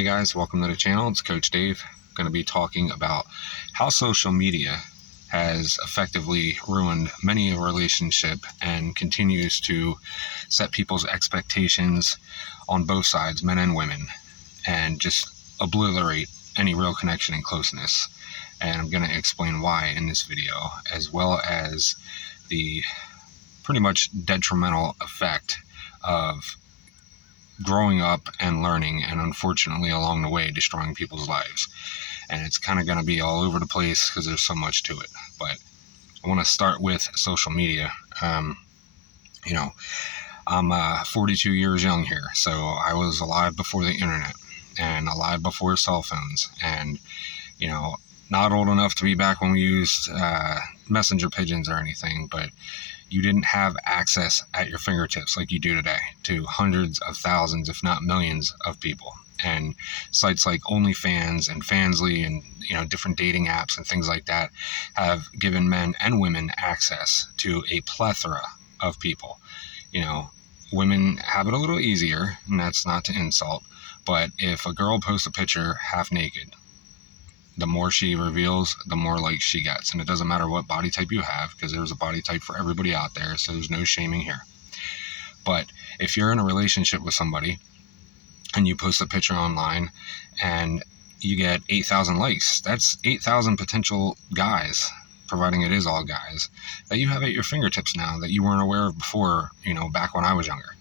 Hey guys, welcome to the channel. It's Coach Dave. I'm going to be talking about how social media has effectively ruined many a relationship and continues to set people's expectations on both sides, men and women, and just obliterate any real connection and closeness. And I'm going to explain why in this video, as well as the pretty much detrimental effect of growing up and learning, and unfortunately along the way destroying people's lives. And it's kind of going to be all over the place because there's so much to it. But I want to start with social media. I'm 42 years young here, so I was alive before the internet and alive before cell phones, and not old enough to be back when we used messenger pigeons or anything, but you didn't have access at your fingertips like you do today to hundreds of thousands, if not millions of people. And sites like OnlyFans and Fansly and different dating apps and things like that have given men and women access to a plethora of people. Women have it a little easier, and that's not to insult, but if a girl posts a picture half naked, the more she reveals, the more likes she gets. And it doesn't matter what body type you have, because there's a body type for everybody out there, so there's no shaming here. But if you're in a relationship with somebody and you post a picture online and you get 8,000 likes, that's 8,000 potential guys, providing it is all guys, that you have at your fingertips now that you weren't aware of before, back when I was younger,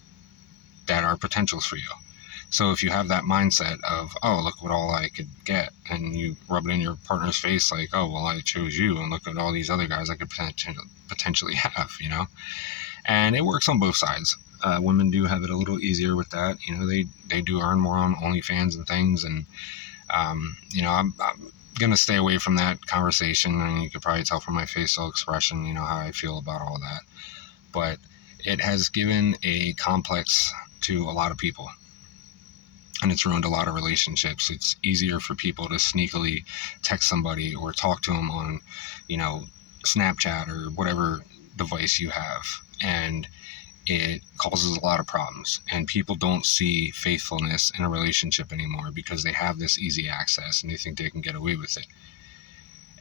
that are potentials for you. So if you have that mindset of, oh, look what all I could get, and you rub it in your partner's face like, oh, well, I chose you, and look at all these other guys I could potentially have, and it works on both sides. Women do have it a little easier with that. They do earn more on OnlyFans and things, and I'm going to stay away from that conversation, and you could probably tell from my facial expression, how I feel about all that. But it has given a complex to a lot of people, and it's ruined a lot of relationships. It's easier for people to sneakily text somebody or talk to them on, Snapchat or whatever device you have. And it causes a lot of problems. And people don't see faithfulness in a relationship anymore because they have this easy access and they think they can get away with it.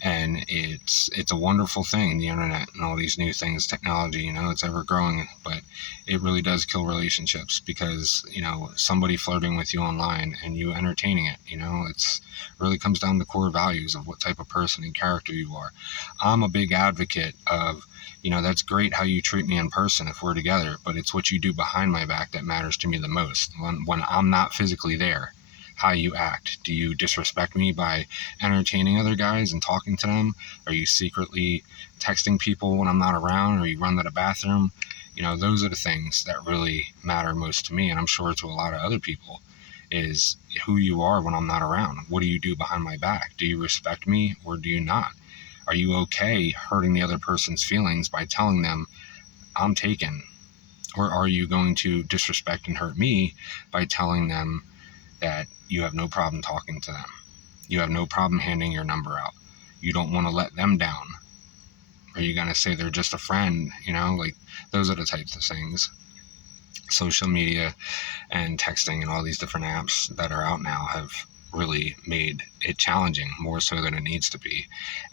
And it's a wonderful thing, the internet and all these new things, technology, it's ever growing, but it really does kill relationships because, somebody flirting with you online and you entertaining it, it's really comes down to core values of what type of person and character you are. I'm a big advocate of, that's great how you treat me in person if we're together, but it's what you do behind my back that matters to me the most. When I'm not physically there, how you act. Do you disrespect me by entertaining other guys and talking to them? Are you secretly texting people when I'm not around, or you run to the bathroom? Those are the things that really matter most to me, and I'm sure to a lot of other people, is who you are when I'm not around. What do you do behind my back? Do you respect me or do you not? Are you okay hurting the other person's feelings by telling them I'm taken? Or are you going to disrespect and hurt me by telling them that you have no problem talking to them? You have no problem handing your number out. You don't want to let them down. Are you going to say they're just a friend? Those are the types of things. Social media and texting and all these different apps that are out now have really made it challenging, more so than it needs to be.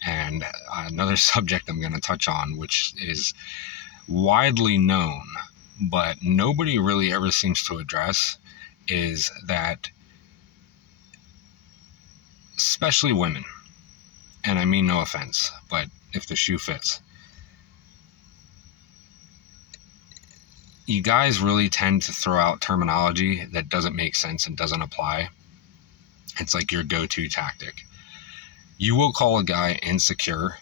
And another subject I'm going to touch on, which is widely known, but nobody really ever seems to address, is that especially women, and I mean no offense, but if the shoe fits, you guys really tend to throw out terminology that doesn't make sense and doesn't apply. It's like your go-to tactic. You will call a guy insecure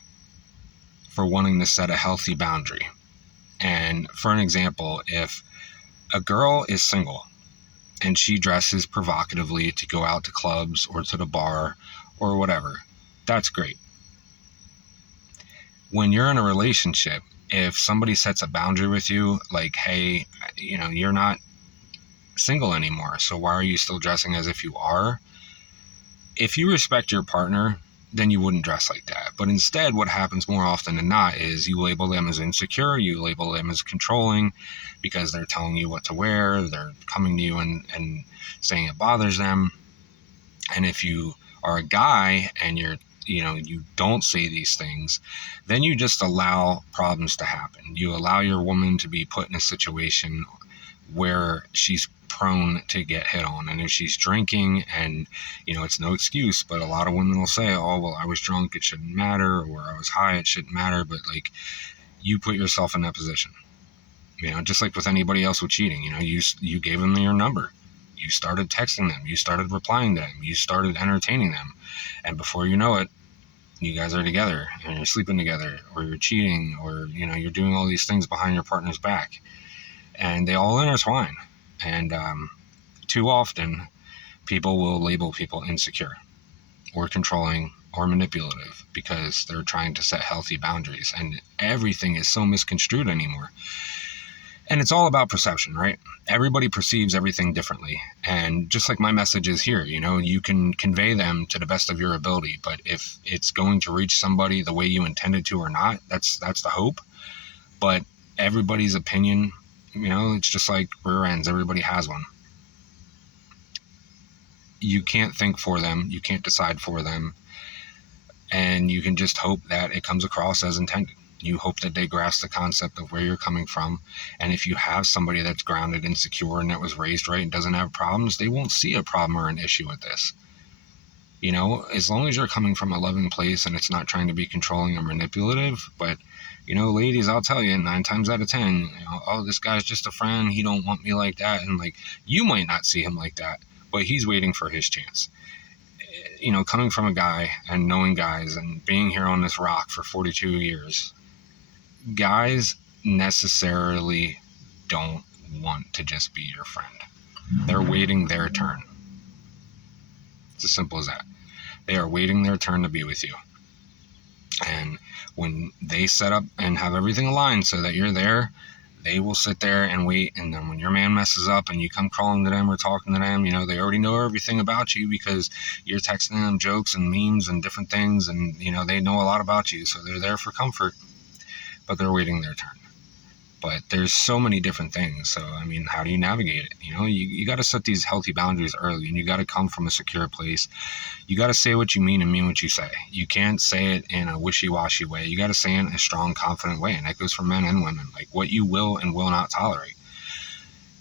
for wanting to set a healthy boundary. And for an example, if a girl is single and she dresses provocatively to go out to clubs or to the bar or whatever, that's great. When you're in a relationship, if somebody sets a boundary with you, like, hey, you're not single anymore, so why are you still dressing as if you are? If you respect your partner, then you wouldn't dress like that. But instead, what happens more often than not is you label them as insecure, you label them as controlling, because they're telling you what to wear, they're coming to you and saying it bothers them. And if you are a guy and you don't say these things, then you just allow problems to happen. You allow your woman to be put in a situation where she's prone to get hit on. And if she's drinking, and it's no excuse, but a lot of women will say, oh well, I was drunk, it shouldn't matter, or I was high, it shouldn't matter. But like, you put yourself in that position, just like with anybody else with cheating. You gave them your number, you started texting them, you started replying to them, you started entertaining them, and before you know it, you guys are together and you're sleeping together, or you're cheating, or you're doing all these things behind your partner's back, and they all intertwine. And too often, people will label people insecure or controlling or manipulative because they're trying to set healthy boundaries, and everything is so misconstrued anymore. And it's all about perception, right? Everybody perceives everything differently. And just like my message is here, you can convey them to the best of your ability, but if it's going to reach somebody the way you intended to or not, that's the hope. But everybody's opinion, it's just like rear ends. Everybody has one. You can't think for them. You can't decide for them. And you can just hope that it comes across as intended. You hope that they grasp the concept of where you're coming from. And if you have somebody that's grounded and secure and that was raised right and doesn't have problems, they won't see a problem or an issue with this. As long as you're coming from a loving place and it's not trying to be controlling or manipulative. But, ladies, I'll tell you, 9 times out of 10, oh, this guy's just a friend, he don't want me like that. And like, you might not see him like that, but he's waiting for his chance. Coming from a guy and knowing guys and being here on this rock for 42 years, guys necessarily don't want to just be your friend. They're waiting their turn. It's as simple as that. They are waiting their turn to be with you. And when they set up and have everything aligned so that you're there, they will sit there and wait. And then when your man messes up and you come crawling to them or talking to them, they already know everything about you because you're texting them jokes and memes and different things. And, they know a lot about you. So they're there for comfort, but they're waiting their turn. But there's so many different things. So, how do you navigate it? You got to set these healthy boundaries early, and you got to come from a secure place. You got to say what you mean and mean what you say. You can't say it in a wishy-washy way. You got to say it in a strong, confident way. And that goes for men and women, like what you will and will not tolerate.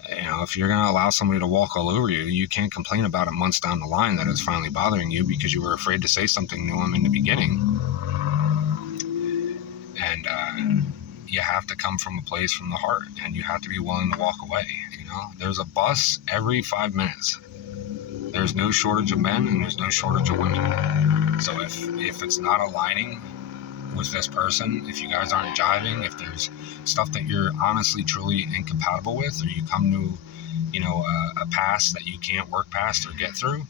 If you're going to allow somebody to walk all over you, you can't complain about it months down the line that it's finally bothering you because you were afraid to say something to them in the beginning. And, you have to come from a place from the heart, and you have to be willing to walk away. There's a bus every 5 minutes. There's no shortage of men and there's no shortage of women. So if it's not aligning with this person, if you guys aren't jiving, if there's stuff that you're honestly truly incompatible with, or you come to a past that you can't work past or get through,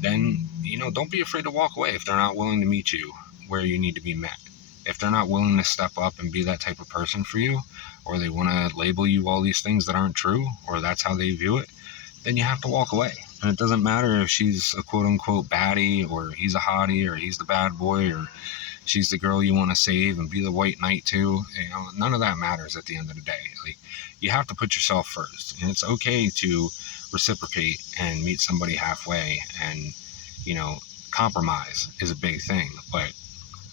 then don't be afraid to walk away if they're not willing to meet you where you need to be met. If they're not willing to step up and be that type of person for you, or they want to label you all these things that aren't true, or that's how they view it, then you have to walk away. And it doesn't matter if she's a quote-unquote baddie, or he's a hottie, or he's the bad boy, or she's the girl you want to save and be the white knight to. None of that matters at the end of the day. Like, you have to put yourself first. And it's okay to reciprocate and meet somebody halfway. And, compromise is a big thing. But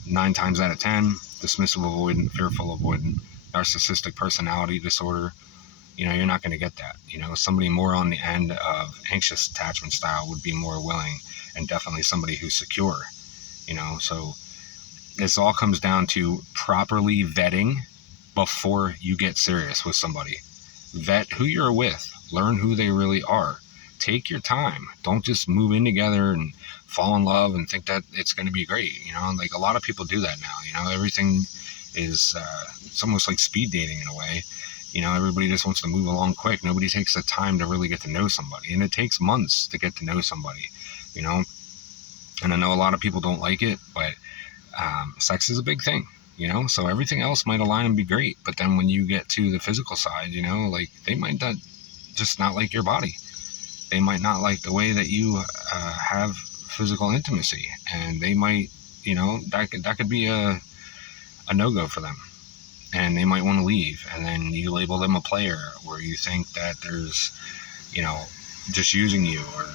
9 times out of 10, dismissive avoidant, fearful avoidant, narcissistic personality disorder, you're not going to get that. Somebody more on the end of anxious attachment style would be more willing, and definitely somebody who's secure. So this all comes down to properly vetting before you get serious with somebody. Vet who you're with. Learn who they really are. Take your time. Don't just move in together and fall in love and think that it's going to be great. Like, a lot of people do that now. Everything is it's almost like speed dating in a way. Everybody just wants to move along quick. Nobody takes the time to really get to know somebody, and it takes months to get to know somebody. And I know a lot of people don't like it, but sex is a big thing. So everything else might align and be great, but then when you get to the physical side, like, they might not like your body. They might not like the way that you have physical intimacy, and they might, that could be a no-go for them, and they might want to leave. And then you label them a player, or you think that there's, just using you, or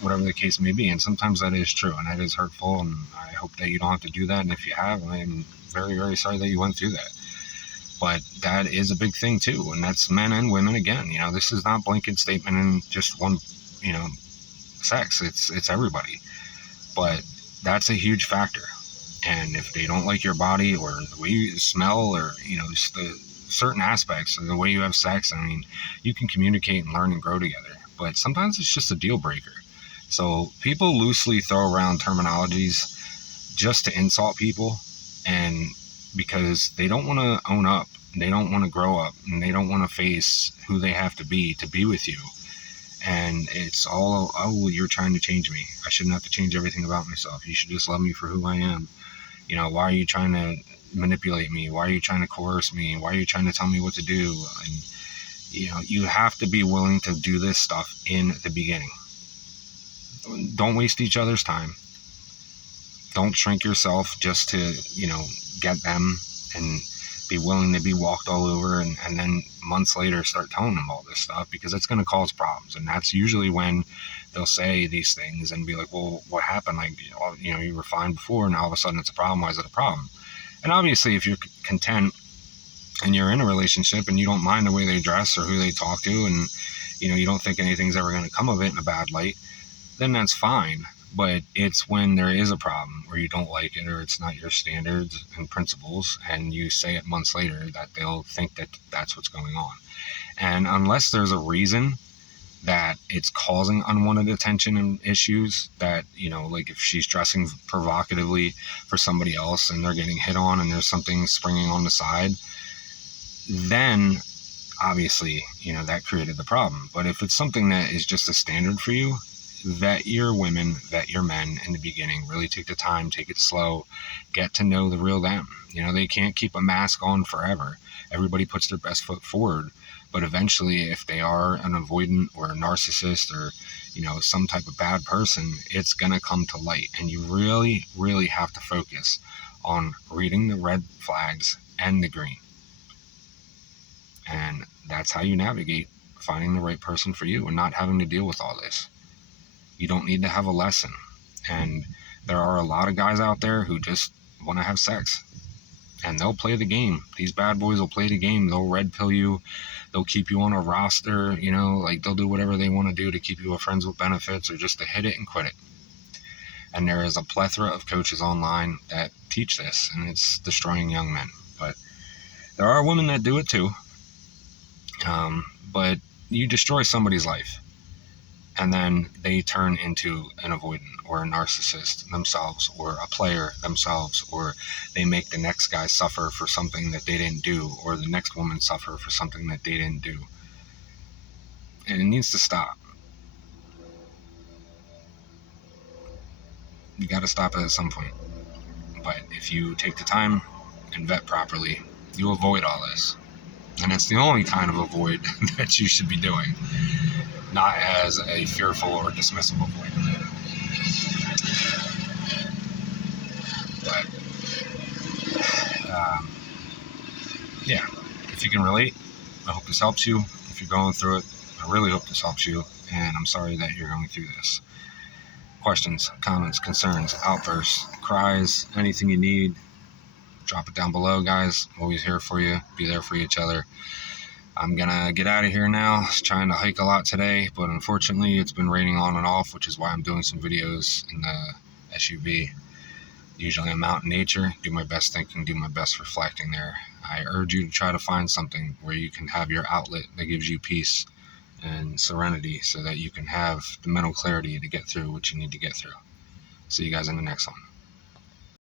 whatever the case may be. And sometimes that is true, and that is hurtful, and I hope that you don't have to do that. And if you have, I'm very, very sorry that you went through that. But that is a big thing too, and that's men and women. Again, this is not blanket statement in just one, sex. It's everybody. But that's a huge factor. And if they don't like your body or the way you smell, or just the certain aspects of the way you have sex, you can communicate and learn and grow together. But sometimes it's just a deal breaker. So people loosely throw around terminologies just to insult people, and because they don't want to own up, they don't want to grow up, and they don't want to face who they have to be with you. And it's all, oh, you're trying to change me. I shouldn't have to change everything about myself. You should just love me for who I am. Why are you trying to manipulate me? Why are you trying to coerce me? Why are you trying to tell me what to do? And you have to be willing to do this stuff in the beginning. Don't waste each other's time. Don't shrink yourself just to, get them and be willing to be walked all over, and then months later start telling them all this stuff, because it's going to cause problems. And that's usually when they'll say these things and be like, well, what happened? Like, you were fine before, and all of a sudden it's a problem. Why is it a problem? And obviously, if you're content and you're in a relationship and you don't mind the way they dress or who they talk to, and you don't think anything's ever going to come of it in a bad light, then that's fine. But it's when there is a problem, or you don't like it, or it's not your standards and principles, and you say it months later, that they'll think that that's what's going on. And unless there's a reason that it's causing unwanted attention and issues, that, like if she's dressing provocatively for somebody else and they're getting hit on and there's something springing on the side, then obviously, that created the problem. But if it's something that is just a standard for you, vet your women, vet your men in the beginning. Really take the time, take it slow, get to know the real them. They can't keep a mask on forever. Everybody puts their best foot forward, but eventually, if they are an avoidant or a narcissist, or some type of bad person, it's gonna come to light. And you really, really have to focus on reading the red flags and the green. And that's how you navigate finding the right person for you and not having to deal with all this. You don't need to have a lesson. And there are a lot of guys out there who just want to have sex, and they'll play the game. These bad boys will play the game. They'll red pill you. They'll keep you on a roster, they'll do whatever they want to do to keep you a friends with benefits, or just to hit it and quit it. And there is a plethora of coaches online that teach this, and it's destroying young men. But there are women that do it too. But you destroy somebody's life, and then they turn into an avoidant or a narcissist themselves, or a player themselves, or they make the next guy suffer for something that they didn't do, or the next woman suffer for something that they didn't do. And it needs to stop. You got to stop it at some point. But if you take the time and vet properly, you avoid all this. And it's the only kind of avoid that you should be doing, not as a fearful or dismissive avoid. But, yeah, if you can relate, I hope this helps you. If you're going through it, I really hope this helps you. And I'm sorry that you're going through this. Questions, comments, concerns, outbursts, cries, anything you need, drop it down below, guys. I'm always here for you. Be there for each other. I'm gonna get out of here now. I was trying to hike a lot today, but unfortunately it's been raining on and off, which is why I'm doing some videos in the SUV. Usually I'm out in nature, do my best thinking, do my best reflecting there. I urge you to try to find something where you can have your outlet that gives you peace and serenity, so that you can have the mental clarity to get through what you need to get through. See you guys in the next one.